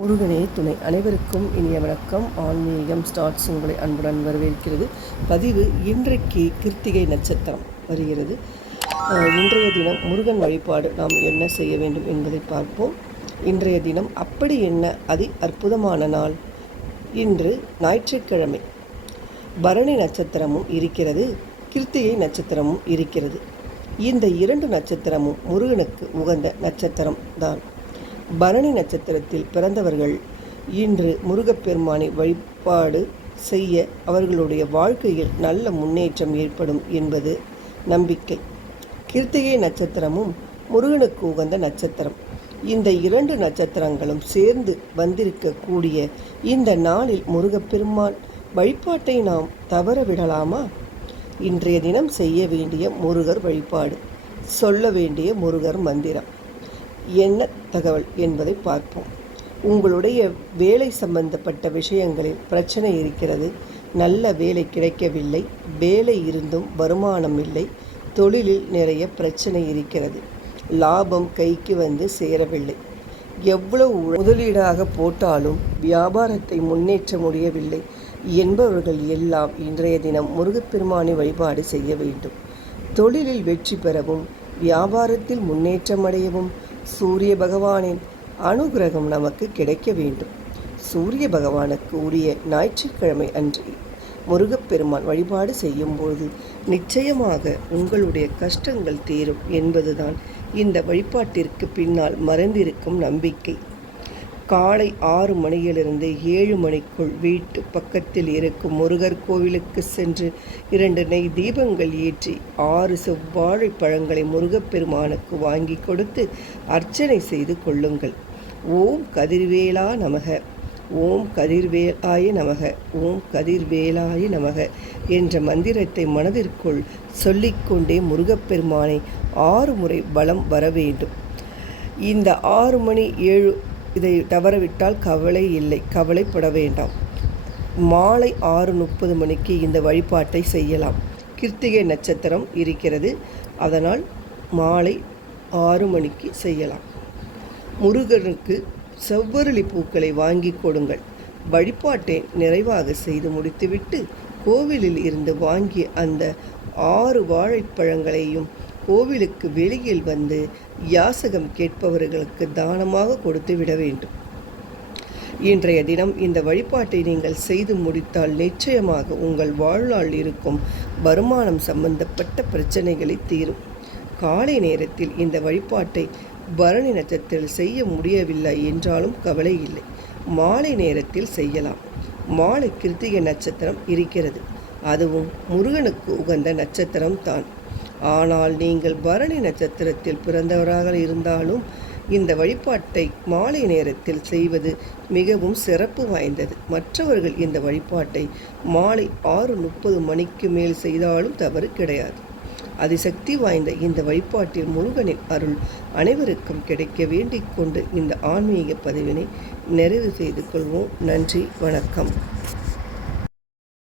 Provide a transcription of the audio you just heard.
முருகனே துணை. அனைவருக்கும் இனிய வணக்கம். ஆன்மீகம் ஸ்டார்ட்ஸ் உங்களை அன்புடன் வரவேற்கிறது. பதிவு இன்றைக்கு கிருத்திகை நட்சத்திரம் வருகிறது. இன்றைய தினம் முருகன் வழிபாடு நாம் என்ன செய்ய வேண்டும் என்பதை பார்ப்போம். இன்றைய தினம் அப்படி என்ன அதி அற்புதமான நாள். இன்று ஞாயிற்றுக்கிழமை. பரணி நட்சத்திரமும் இருக்கிறது, கிருத்திகை நட்சத்திரமும் இருக்கிறது. இந்த இரண்டு நட்சத்திரமும் முருகனுக்கு உகந்த நட்சத்திரம் தான். பரணி நட்சத்திரத்தில் பிறந்தவர்கள் இன்று முருகப்பெருமானை வழிபாடு செய்ய அவர்களுடைய வாழ்க்கையில் நல்ல முன்னேற்றம் ஏற்படும் என்பது நம்பிக்கை. கிருத்திகை நட்சத்திரமும் முருகனுக்கு உகந்த நட்சத்திரம். இந்த இரண்டு நட்சத்திரங்களும் சேர்ந்து வந்திருக்கக்கூடிய இந்த நாளில் முருகப்பெருமான் வழிபாட்டை நாம் தவற விடலாமா? இன்றைய தினம் செய்ய வேண்டிய முருகர் வழிபாடு, சொல்ல வேண்டிய முருகர் மந்திரம் என்ன தகவல் என்பதை பார்ப்போம். உங்களுடைய வேலை சம்பந்தப்பட்ட விஷயங்களில் பிரச்சனை இருக்கிறது. நல்ல வேலை கிடைக்கவில்லை, வேலை இருந்தும் வருமானம் இல்லை, தொழிலில் நிறைய பிரச்சனை இருக்கிறது, லாபம் கைக்கு வந்து சேரவில்லை, எவ்வளவு முதலீடாக போட்டாலும் வியாபாரத்தை முன்னேற்ற முடியவில்லை என்பவர்கள் எல்லாம் இன்றைய தினம் முருகப்பெருமானை வழிபாடு செய்ய வேண்டும். தொழிலில் வெற்றி பெறவும் வியாபாரத்தில் முன்னேற்றம் அடையவும் சூரிய பகவானின் அனுகிரகம் நமக்கு கிடைக்க வேண்டும். சூரிய பகவானுக்கு உரிய ஞாயிற்றுக்கிழமை அன்று முருகப்பெருமான் வழிபாடு செய்யும்போது நிச்சயமாக உங்களுடைய கஷ்டங்கள் தீரும் என்பதுதான் இந்த வழிபாட்டிற்கு பின்னால் மறைந்திருக்கும் நம்பிக்கை. காலை 6 மணியிலிருந்து 7 மணிக்குள் வீட்டு பக்கத்தில் இருக்கும் முருகர் கோவிலுக்கு சென்று 2 நெய் தீபங்கள் ஏற்றி 6 செவ்வாழை பழங்களை முருகப்பெருமானுக்கு வாங்கி கொடுத்து அர்ச்சனை செய்து கொள்ளுங்கள். ஓம் கதிர்வேலா நமக, ஓம் கதிர்வேலாய நமக, ஓம் கதிர்வேலாய நமக என்ற மந்திரத்தை மனதிற்குள் சொல்லிக்கொண்டே முருகப்பெருமானை 6 முறை வலம் வர வேண்டும். இந்த 6 மணி 7 இதை தவறவிட்டால் கவலை இல்லை, கவலைப்பட வேண்டாம். மாலை 6:30 மணிக்கு இந்த வழிபாட்டை செய்யலாம். கிருத்திகை நட்சத்திரம் இருக்கிறது, அதனால் மாலை 6 மணிக்கு செய்யலாம். முருகனுக்கு செவ்வரளி பூக்களை வாங்கி கொடுங்கள். வழிபாட்டை நிறைவாக செய்து முடித்துவிட்டு கோவிலில் இருந்து வாங்கிய அந்த 6 வாழைப்பழங்களையும் கோவிலுக்கு வெளியில் வந்து யாசகம் கேட்பவர்களுக்கு தானமாக கொடுத்து விட வேண்டும். இன்றைய தினம் இந்த வழிபாட்டை நீங்கள் செய்து முடித்தால் நிச்சயமாக உங்கள் வாழ்நாள் இருக்கும் வருமானம் சம்பந்தப்பட்ட பிரச்சனைகளை தீரும். காலை நேரத்தில் இந்த வழிபாட்டை பரணி நட்சத்திரத்தில் செய்ய முடியவில்லை என்றாலும் கவலை இல்லை, மாலை நேரத்தில் செய்யலாம். மாலை கிருத்திகை நட்சத்திரம் இருக்கிறது, அதுவும் முருகனுக்கு உகந்த நட்சத்திரம் தான். ஆனால் நீங்கள் பரணி நட்சத்திரத்தில் பிறந்தவராக இருந்தாலும் இந்த வழிபாட்டை மாலை நேரத்தில் செய்வது மிகவும் சிறப்பு வாய்ந்தது. மற்றவர்கள் இந்த வழிபாட்டை மாலை 6:30 மணிக்கு மேல் செய்தாலும் தவறு கிடையாது. அதிசக்தி வாய்ந்த இந்த வழிபாட்டில் முருகனின் அருள் அனைவருக்கும் கிடைக்க வேண்டிக் கொண்டு இந்த ஆன்மீக பதிவினை நிறைவு செய்து கொள்வோம். நன்றி, வணக்கம்.